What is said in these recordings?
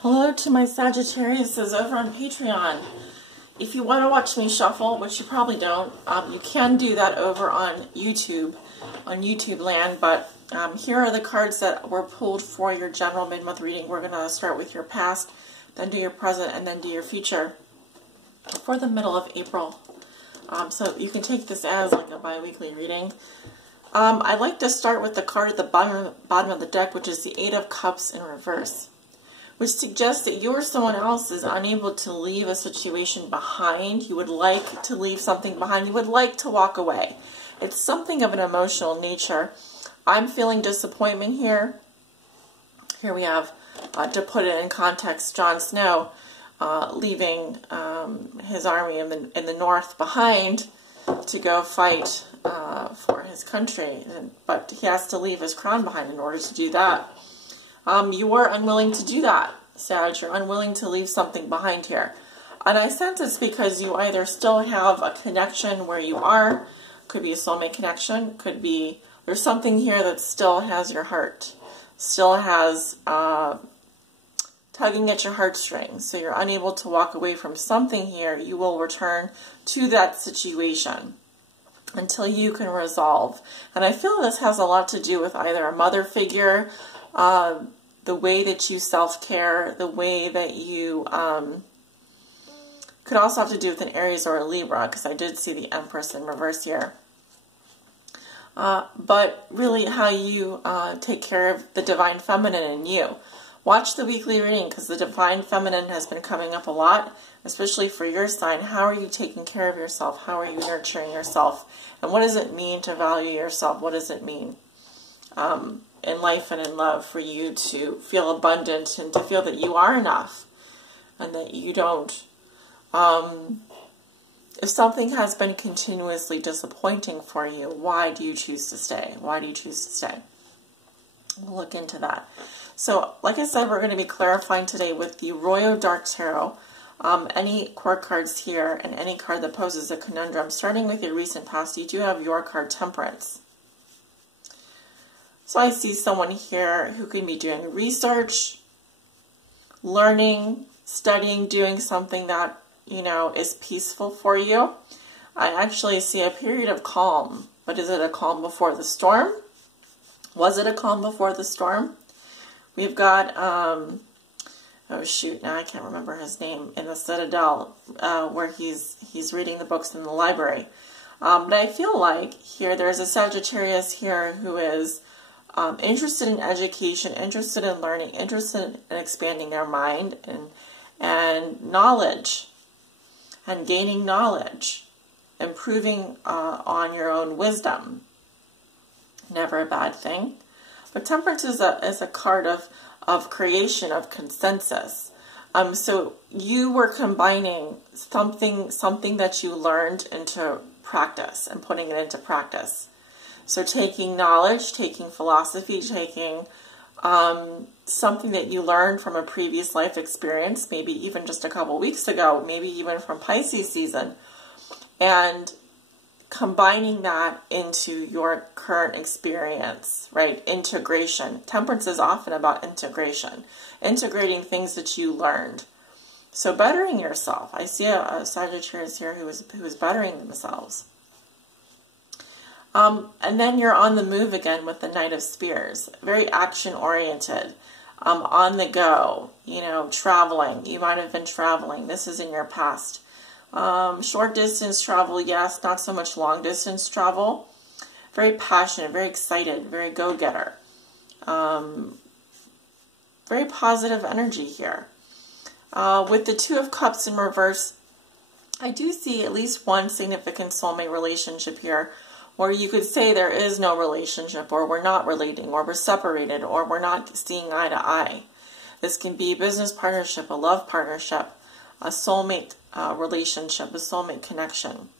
Hello to my Sagittariuses over on Patreon. If you want to watch me shuffle, which you probably don't, you can do that over on YouTube land, but here are the cards that were pulled for your general mid-month reading. We're going to start with your past, then do your present, and then do your future for the middle of April. So you can take this as like a bi-weekly reading. I'd like to start with the card at the bottom of the deck, which is the Eight of Cups in reverse, which suggests that you or someone else is unable to leave a situation behind. You would like to leave something behind. You would like to walk away. It's something of an emotional nature. I'm feeling disappointment here. Here we have, to put it in context, Jon Snow leaving his army in the north behind to go fight for his country. But he has to leave his crown behind in order to do that. You were unwilling to do that, Sag. You're unwilling to leave something behind here. And I sense it's because you either still have a connection where you are, could be a soulmate connection, could be, there's something here that still has your heart, still has tugging at your heartstrings. So you're unable to walk away from something here. You will return to that situation until you can resolve. And I feel this has a lot to do with either a mother figure, the way that you self-care, the way that you, could also have to do with an Aries or a Libra, because I did see the Empress in reverse here. But really how you take care of the Divine Feminine in you. Watch the weekly reading, because the Divine Feminine has been coming up a lot, especially for your sign. How are you taking care of yourself? How are you nurturing yourself? And what does it mean to value yourself? What does it mean in life and in love for you to feel abundant and to feel that you are enough and that you don't, if something has been continuously disappointing for you, why do you choose to stay? Why do you choose to stay? We'll look into that. So, like I said, we're going to be clarifying today with the Royal Dark Tarot. Any court cards here and any card that poses a conundrum, starting with your recent past, you do have your card Temperance. So I see someone here who can be doing research, learning, studying, doing something that, you know, is peaceful for you. I actually see a period of calm, but is it a calm before the storm? Was it a calm before the storm? We've got, oh shoot, now I can't remember his name, in the Citadel, where he's reading the books in the library. But I feel like here there's a Sagittarius here who is interested in education, interested in learning, interested in expanding their mind and knowledge, and gaining knowledge, improving on your own wisdom. Never a bad thing. But Temperance is a card of creation, of consensus. So you were combining something that you learned into practice and putting it into practice. So taking knowledge, taking philosophy, taking something that you learned from a previous life experience, maybe even just a couple weeks ago, maybe even from Pisces season, and combining that into your current experience, right? Integration. Temperance is often about integration, integrating things that you learned. So bettering yourself. I see a Sagittarius here who is bettering themselves. And then you're on the move again with the Knight of Spears. Very action-oriented, on the go, you know, traveling. You might have been traveling. This is in your past. Short distance travel, yes, not so much long distance travel. Very passionate, very excited, very go-getter. Very positive energy here. With the Two of Cups in reverse, I do see at least one significant soulmate relationship here where you could say there is no relationship, or we're not relating, or we're separated, or we're not seeing eye to eye. This can be a business partnership, a love partnership, a soulmate relationship, a soulmate connection.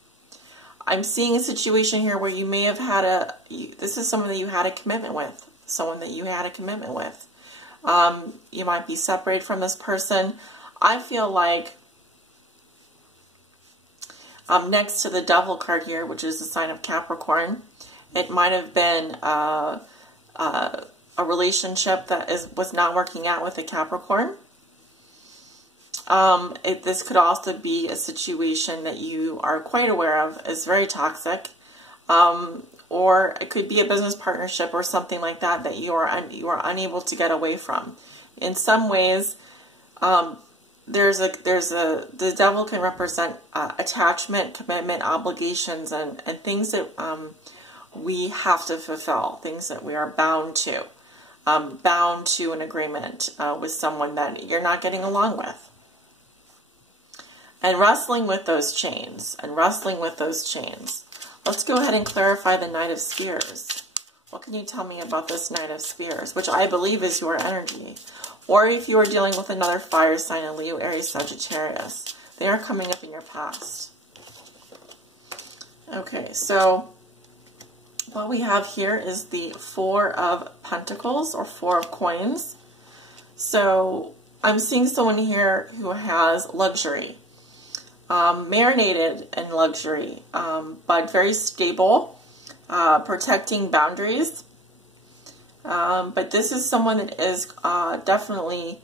I'm seeing a situation here where you may have had this is someone that you had a commitment with, you might be separated from this person. I feel like next to the Devil card here, which is the sign of Capricorn, it might have been a relationship that was not working out with a Capricorn. This could also be a situation that you are quite aware of is very toxic, or it could be a business partnership or something like that that you are unable to get away from. In some ways, the devil can represent attachment, commitment, obligations, and things that we have to fulfill, things that we are bound to an agreement with someone that you're not getting along with. And wrestling with those chains, Let's go ahead and clarify the Knight of Spears. What can you tell me about this Knight of Spears, which I believe is your energy? Or if you are dealing with another fire sign, a Leo, Aries, Sagittarius, they are coming up in your past. Okay, so what we have here is the Four of Pentacles or Four of Coins. So I'm seeing someone here who has luxury. Marinated in luxury, but very stable, protecting boundaries. But this is someone that is definitely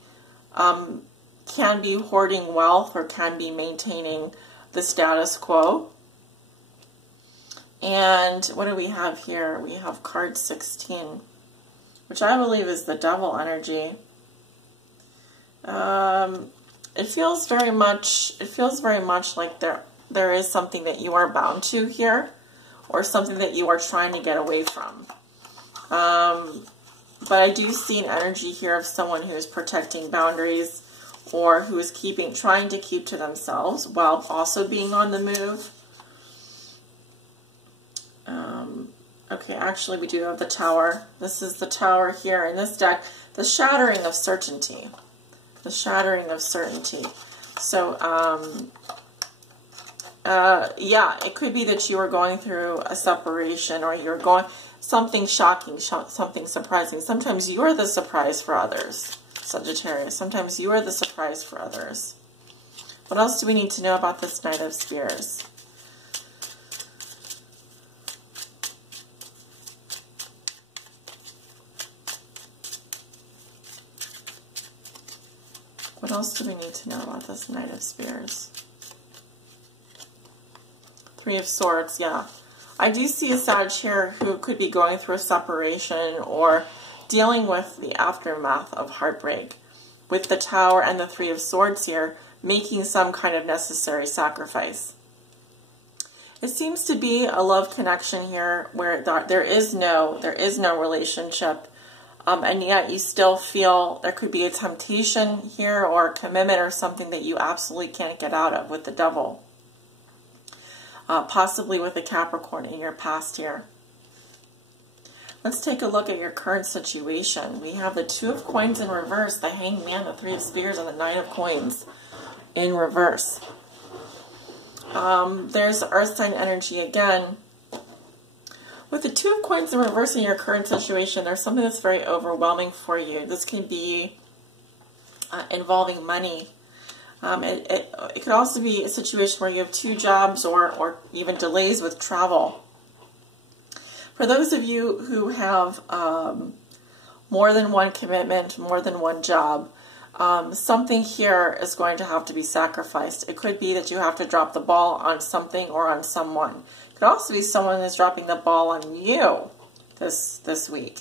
can be hoarding wealth or can be maintaining the status quo. And what do we have here? We have card 16, which I believe is the devil energy. It feels very much like there is something that you are bound to here, or something that you are trying to get away from. But I do see an energy here of someone who is protecting boundaries, or who is trying to keep to themselves while also being on the move. Okay, actually we do have the Tower. This is the Tower here in this deck. The shattering of certainty. The shattering of certainty. So, yeah, it could be that you are going through a separation, or you're going something shocking, something surprising. Sometimes you are the surprise for others, Sagittarius. Sometimes you are the surprise for others. What else do we need to know about this Knight of Spears? What else do we need to know about this Knight of Spears? Three of Swords, yeah. I do see a Sag here who could be going through a separation or dealing with the aftermath of heartbreak. With the Tower and the Three of Swords here, making some kind of necessary sacrifice. It seems to be a love connection here where there is no relationship. And yet you still feel there could be a temptation here, or a commitment, or something that you absolutely can't get out of with the Devil. Possibly with a Capricorn in your past here. Let's take a look at your current situation. We have the Two of Coins in reverse, the Hanged Man, the Three of Spears, and the Nine of Coins in reverse. There's Earth sign energy again. With the Two of Coins in reverse in your current situation, there's something that's very overwhelming for you. This can be involving money. It could also be a situation where you have two jobs, or even delays with travel. For those of you who have more than one commitment, more than one job, something here is going to have to be sacrificed. It could be that you have to drop the ball on something or on someone. It could also be someone is dropping the ball on you this week.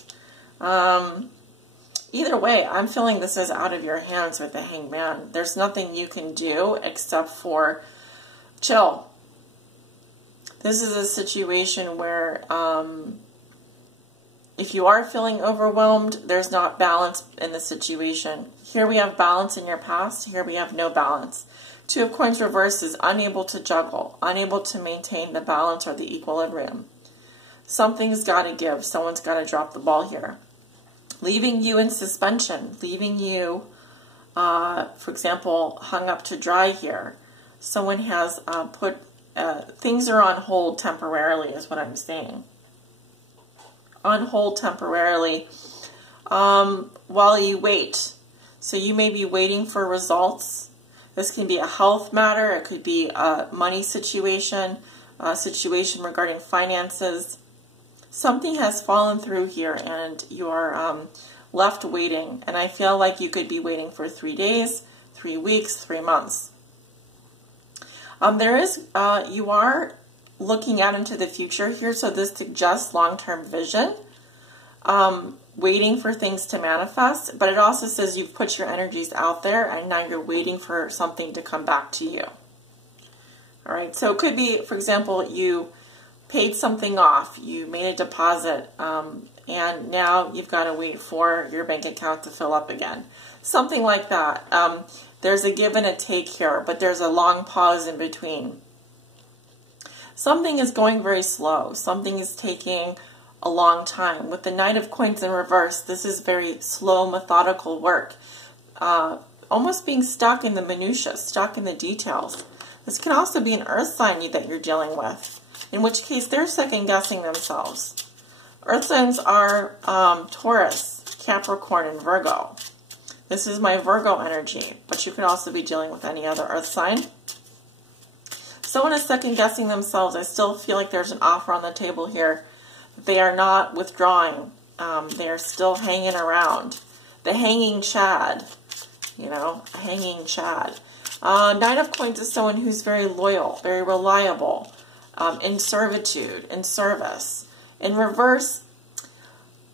Either way, I'm feeling this is out of your hands with the Hanged Man. There's nothing you can do except for chill. This is a situation where if you are feeling overwhelmed, there's not balance in the situation. Here we have balance in your past. Here we have no balance. Two of Coins reverse is unable to juggle, unable to maintain the balance or the equilibrium. Something's got to give. Someone's got to drop the ball here. Leaving you in suspension, leaving you, for example, hung up to dry here. Someone has put, things are on hold temporarily is what I'm saying. On hold temporarily while you wait. So you may be waiting for results. This can be a health matter. It could be a money situation, a situation regarding finances. Something has fallen through here and you are left waiting. And I feel like you could be waiting for 3 days, 3 weeks, 3 months. You are looking out into the future here, so this suggests long-term vision, waiting for things to manifest, but it also says you've put your energies out there and now you're waiting for something to come back to you. All right, so it could be, for example, you paid something off, you made a deposit, and now you've got to wait for your bank account to fill up again. Something like that. There's a give and a take here, but there's a long pause in between. Something is going very slow. Something is taking a long time. With the Knight of Coins in reverse, this is very slow, methodical work. Almost being stuck in the minutiae, stuck in the details. This can also be an earth sign that you're dealing with, in which case they're second-guessing themselves. Earth signs are Taurus, Capricorn, and Virgo. This is my Virgo energy, but you could also be dealing with any other earth sign. Someone is second-guessing themselves. I still feel like there's an offer on the table here. They are not withdrawing. They are still hanging around. The hanging Chad, you know, hanging Chad. Knight of Coins is someone who's very loyal, very reliable, in servitude, in service. In reverse,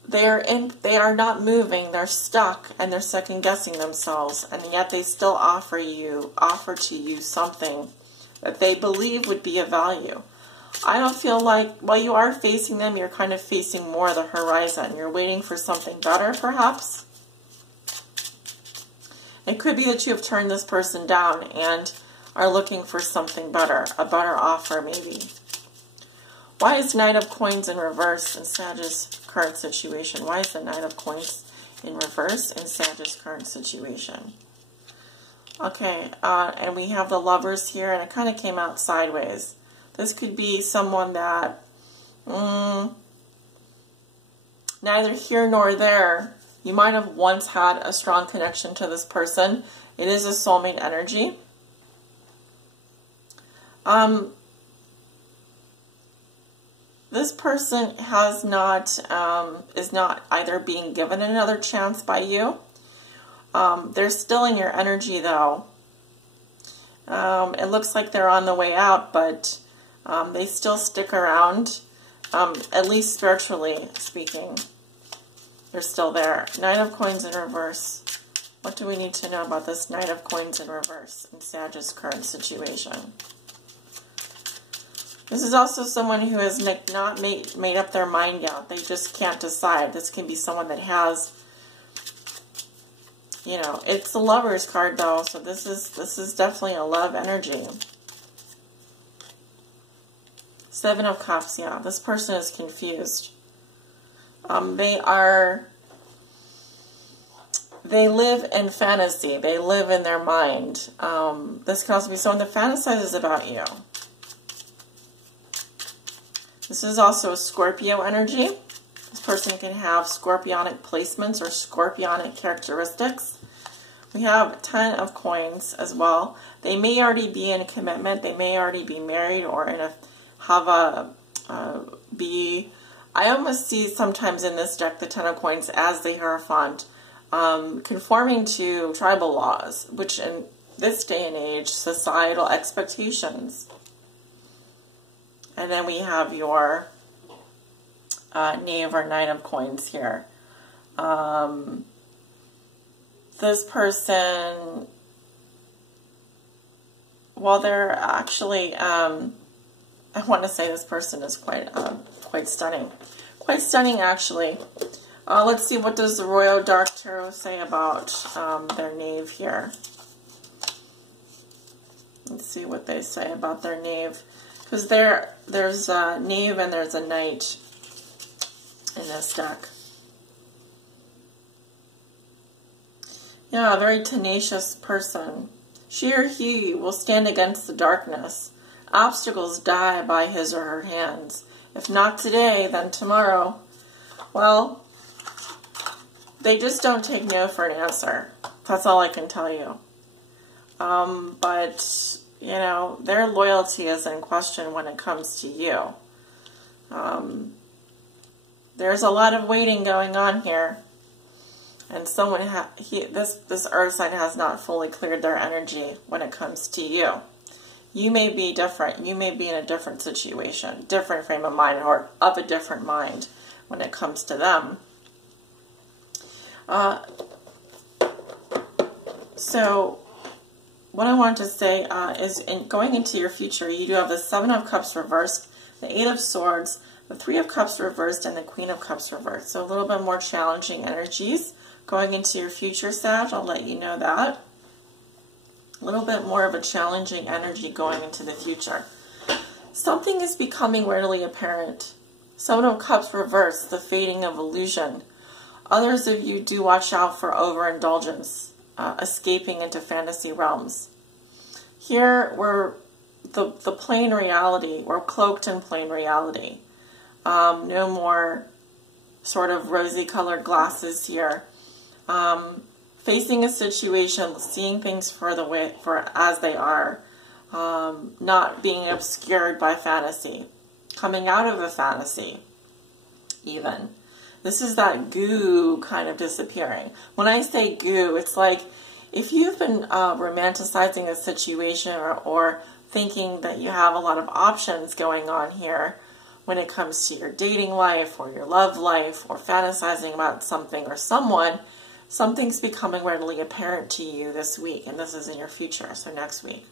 they are not moving, they're stuck, and they're second-guessing themselves, and yet they still offer to you something that they believe would be of value. I don't feel like, while you are facing them, you're kind of facing more of the horizon. You're waiting for something better, perhaps. It could be that you have turned this person down and are looking for something better, a better offer maybe. Why is Knight of Coins in reverse in Sagittarius' current situation? Why is the Knight of Coins in reverse in Sagittarius' current situation? Okay, and we have the Lovers here, and it kind of came out sideways. This could be someone that, neither here nor there. You might have once had a strong connection to this person. It is a soulmate energy. This person has not, is not either being given another chance by you. They're still in your energy though. It looks like they're on the way out, but they still stick around, at least spiritually speaking. They're still there. Knight of Coins in reverse. What do we need to know about this Knight of Coins in reverse in Sagittarius' current situation? This is also someone who has not made up their mind yet. They just can't decide. This can be someone that has, you know, it's the Lovers card though, so this is definitely a love energy. Seven of Cups, yeah. This person is confused. They live in fantasy. They live in their mind. This can also be someone that fantasizes about you. This is also a Scorpio energy. This person can have scorpionic placements or scorpionic characteristics. We have 10 of Coins as well. They may already be in a commitment. They may already be married or I almost see sometimes in this deck the 10 of Coins as the Hierophant, conforming to tribal laws, which in this day and age, societal expectations. And then we have your Knave or Nine of Coins here. This person, well, they're actually, I want to say this person is quite stunning. Quite stunning, actually. Let's see, what does the Royal Dark Tarot say about their Knave here? Let's see what they say about their Knave. Because there's a Knave and there's a Knight in this deck. Yeah, a very tenacious person. She or he will stand against the darkness. Obstacles die by his or her hands. If not today, then tomorrow. Well, they just don't take no for an answer. That's all I can tell you. But, you know, their loyalty is in question when it comes to you. There's a lot of waiting going on here. And someone this earth sign has not fully cleared their energy when it comes to you. You may be different. You may be in a different situation, different frame of mind, or of a different mind when it comes to them. So what I want to say is, going into your future, you do have the Seven of Cups reversed, the Eight of Swords, the Three of Cups reversed, and the Queen of Cups reversed. So a little bit more challenging energies going into your future, Sag. I'll let you know that. A little bit more of a challenging energy going into the future. Something is becoming readily apparent. Seven of Cups reversed, the fading of illusion. Others of you do watch out for overindulgence, escaping into fantasy realms. Here, we're the plain reality. We're cloaked in plain reality. No more sort of rosy-colored glasses here. Facing a situation, seeing things for as they are, not being obscured by fantasy, coming out of a fantasy, even. This is that goo kind of disappearing. When I say goo, it's like if you've been romanticizing a situation or thinking that you have a lot of options going on here when it comes to your dating life or your love life or fantasizing about something or someone, something's becoming readily apparent to you this week, and this is in your future, so next week.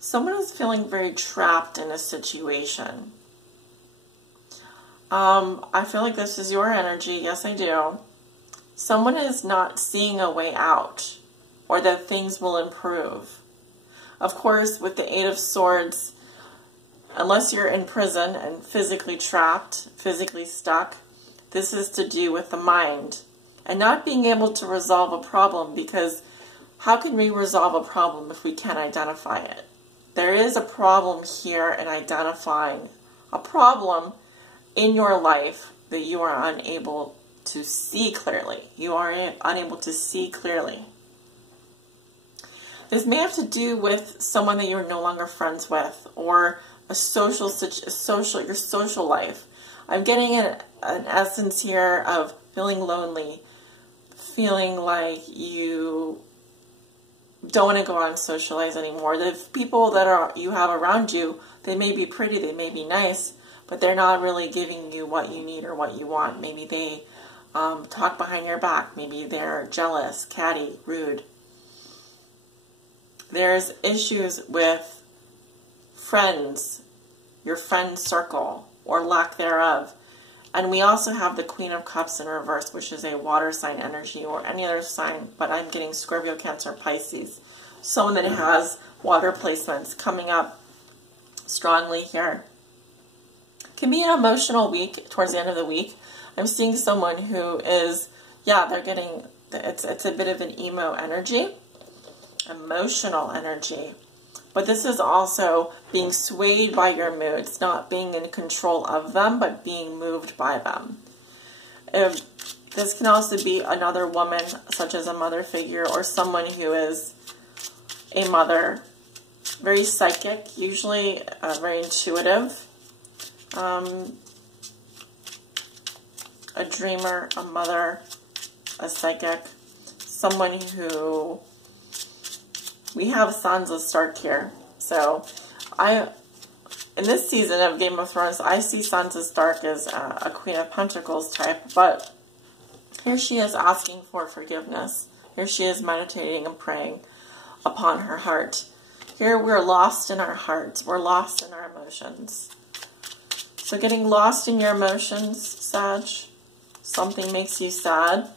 Someone is feeling very trapped in a situation. I feel like this is your energy. Yes, I do. Someone is not seeing a way out, or that things will improve. Of course, with the Eight of Swords, unless you're in prison and physically trapped, physically stuck, this is to do with the mind and not being able to resolve a problem, because how can we resolve a problem if we can't identify it? There is a problem here in identifying a problem in your life that you are unable to see clearly. You are unable to see clearly. This may have to do with someone that you're no longer friends with, or your social life. I'm getting an essence here of feeling lonely, feeling like you don't want to go out and socialize anymore. The people that you have around you, they may be pretty, they may be nice, but they're not really giving you what you need or what you want. Maybe they talk behind your back. Maybe they're jealous, catty, rude. There's issues with friends, your friend circle, or lack thereof. And we also have the Queen of Cups in reverse, which is a water sign energy, or any other sign, but I'm getting Scorpio, Cancer, Pisces. Someone that has water placements coming up strongly here. Can be an emotional week towards the end of the week. I'm seeing someone who is, they're getting, it's a bit of an emo energy, emotional energy. But this is also being swayed by your moods, not being in control of them, but being moved by them. This can also be another woman, such as a mother figure, or someone who is a mother, very psychic, usually very intuitive, a dreamer, a mother, a psychic, someone who... We have Sansa Stark here. So, in this season of Game of Thrones, I see Sansa Stark as a Queen of Pentacles type, but here she is asking for forgiveness. Here she is meditating and praying upon her heart. Here we're lost in our hearts. We're lost in our emotions. So getting lost in your emotions, Sag, something makes you sad.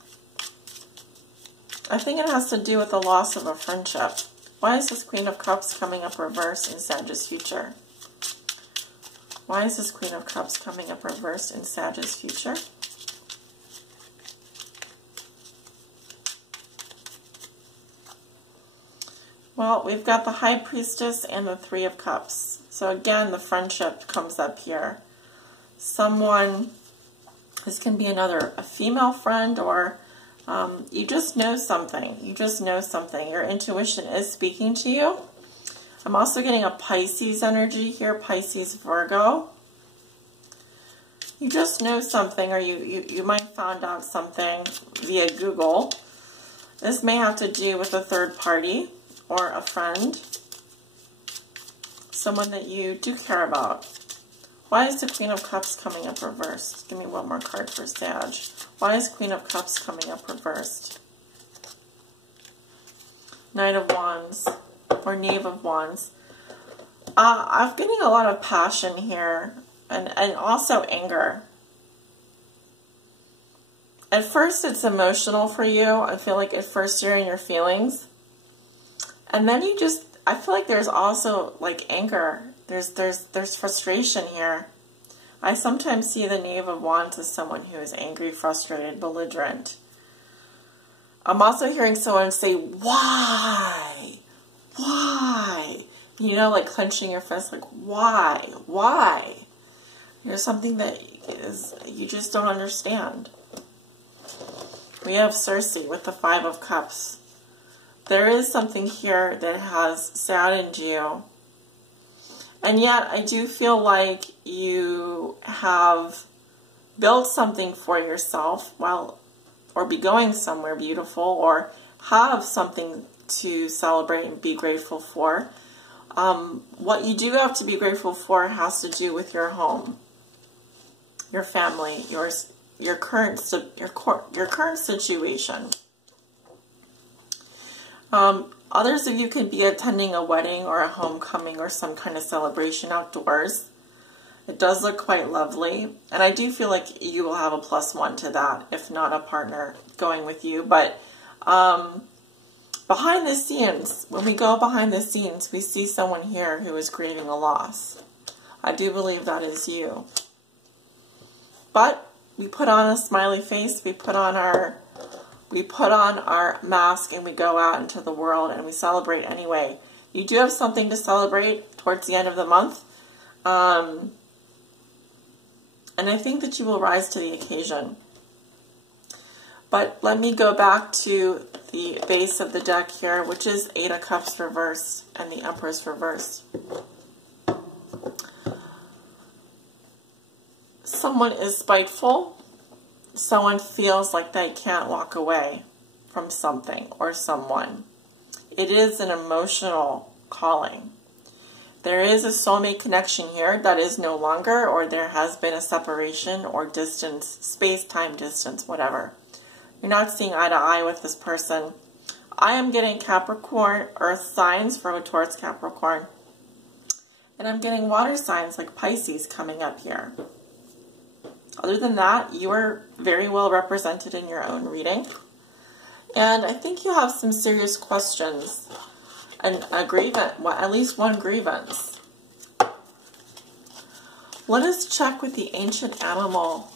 I think it has to do with the loss of a friendship. Why is this Queen of Cups coming up reversed in Sag's future? Why is this Queen of Cups coming up reversed in Sag's future? Well, we've got the High Priestess and the Three of Cups. So again, the friendship comes up here. Someone, this can be a female friend, or you just know something. You just know something. Your intuition is speaking to you. I'm also getting a Pisces energy here, Pisces, Virgo. You just know something, or you might have found out something via Google. This may have to do with a third party or a friend, someone that you do care about. Why is the Queen of Cups coming up reversed? Give me one more card for Sag. Why is Queen of Cups coming up reversed? Knight of Wands or Knave of Wands. I'm getting a lot of passion here. And also anger. At first it's emotional for you. I feel like at first you're in your feelings. And then you just, I feel like there's also like anger. There's frustration here. I sometimes see the Knave of Wands as someone who is angry, frustrated, belligerent. I'm also hearing someone say, why? Why? You know, like clenching your fist, like, why? Why? There's something that is you just don't understand. We have Cersei with the Five of Cups. There is something here that has saddened you. And yet I do feel like you have built something for yourself, well, or be going somewhere beautiful, or have something to celebrate and be grateful for. What you do have to be grateful for has to do with your home, your family, your current situation. Others of you could be attending a wedding or a homecoming or some kind of celebration outdoors. It does look quite lovely, and I do feel like you will have a +1 to that, if not a partner going with you. But behind the scenes, when we go behind the scenes, we see someone here who is grieving a loss. I do believe that is you. But we put on a smiley face, we put on our mask, and we go out into the world and we celebrate anyway. You do have something to celebrate towards the end of the month. And I think that you will rise to the occasion. But let me go back to the base of the deck here, which is Eight of Cups reversed and the Empress reversed. Someone is spiteful. Someone feels like they can't walk away from something or someone. It is an emotional calling. There is a soulmate connection here that is no longer, or there has been a separation or distance, space-time distance, whatever. You're not seeing eye to eye with this person. I am getting Capricorn, earth signs for towards Capricorn. And I'm getting water signs like Pisces coming up here. Other than that, you are very well represented in your own reading. And I think you have some serious questions and a grievance, well, at least one grievance. Let us check with the Ancient Animal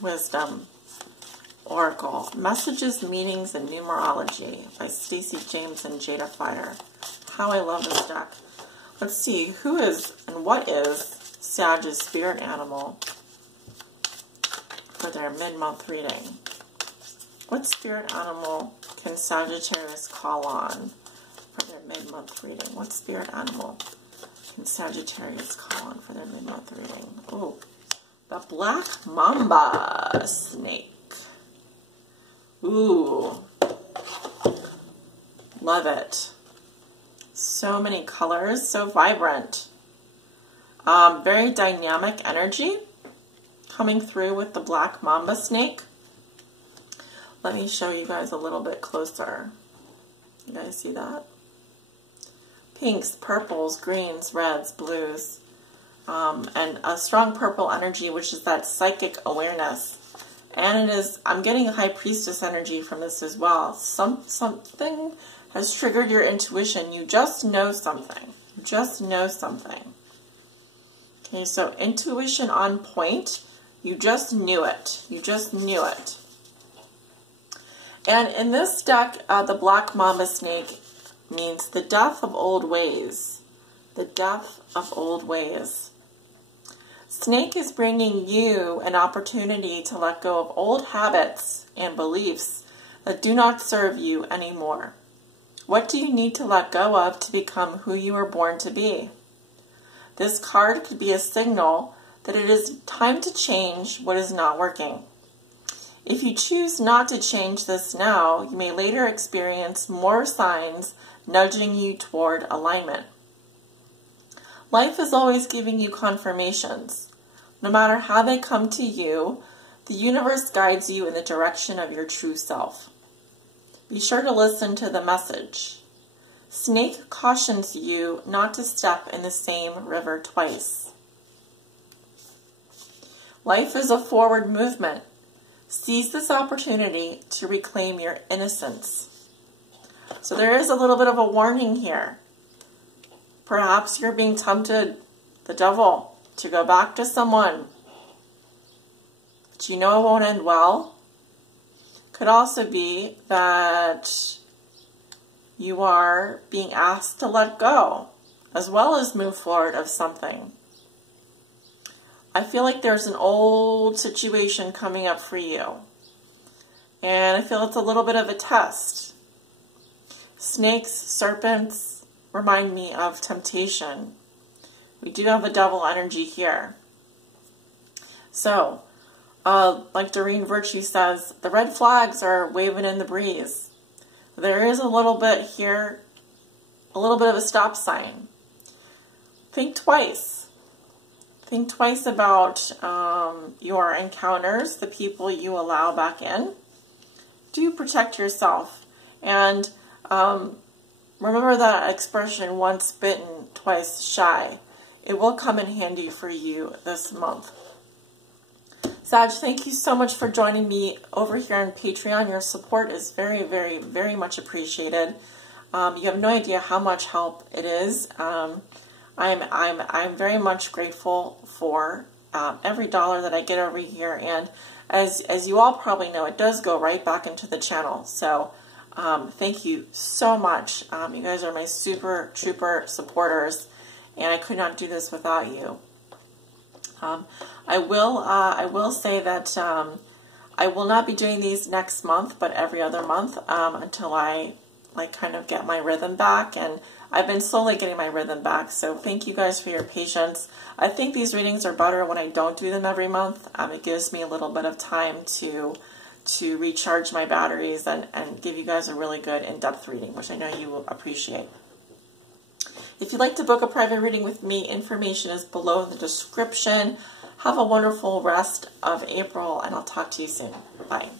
Wisdom Oracle. Messages, Meanings, and Numerology by Stacey James and Jada Fire. How I love this deck. Let's see, who is and what is Sag's spirit animal for their mid-month reading? What spirit animal can Sagittarius call on for their mid-month reading? What spirit animal can Sagittarius call on for their mid-month reading? Oh, the Black Mamba Snake. Ooh, love it. So many colors, so vibrant. Very dynamic energy coming through with the Black Mamba Snake. Let me show you guys a little bit closer. You guys see that? Pinks, purples, greens, reds, blues, and a strong purple energy, which is that psychic awareness. And it is, I'm getting a High Priestess energy from this as well. Something has triggered your intuition. You just know something. You just know something. Okay, so intuition on point. You just knew it. You just knew it. And in this deck, the Black Mamba Snake means the death of old ways. The death of old ways. Snake is bringing you an opportunity to let go of old habits and beliefs that do not serve you anymore. What do you need to let go of to become who you were born to be? This card could be a signal that it is time to change what is not working. If you choose not to change this now, you may later experience more signs nudging you toward alignment. Life is always giving you confirmations. No matter how they come to you, the universe guides you in the direction of your true self. Be sure to listen to the message. Snake cautions you not to step in the same river twice. Life is a forward movement. Seize this opportunity to reclaim your innocence. So there is a little bit of a warning here. Perhaps you're being tempted, the devil, to go back to someone, but you know it won't end well. Could also be that you are being asked to let go, as well as move forward of something. I feel like there's an old situation coming up for you. And I feel it's a little bit of a test. Snakes, serpents remind me of temptation. We do have a devil energy here. So, like Doreen Virtue says, the red flags are waving in the breeze. There is a little bit here, a little bit of a stop sign. Think twice. Think twice about your encounters, the people you allow back in. Do protect yourself. And remember that expression, once bitten, twice shy. It will come in handy for you this month. Sag, thank you so much for joining me over here on Patreon. Your support is very, very, very much appreciated. You have no idea how much help it is. I'm very much grateful for every dollar that I get over here, and as you all probably know, it does go right back into the channel. So thank you so much. You guys are my super trooper supporters, and I could not do this without you. I will say that I will not be doing these next month, but every other month until I kind of get my rhythm back, and I've been slowly getting my rhythm back, so thank you guys for your patience. I think these readings are better when I don't do them every month. It gives me a little bit of time to recharge my batteries and give you guys a really good in-depth reading, which I know you will appreciate. If you'd like to book a private reading with me, information is below in the description. Have a wonderful rest of April, and I'll talk to you soon. Bye.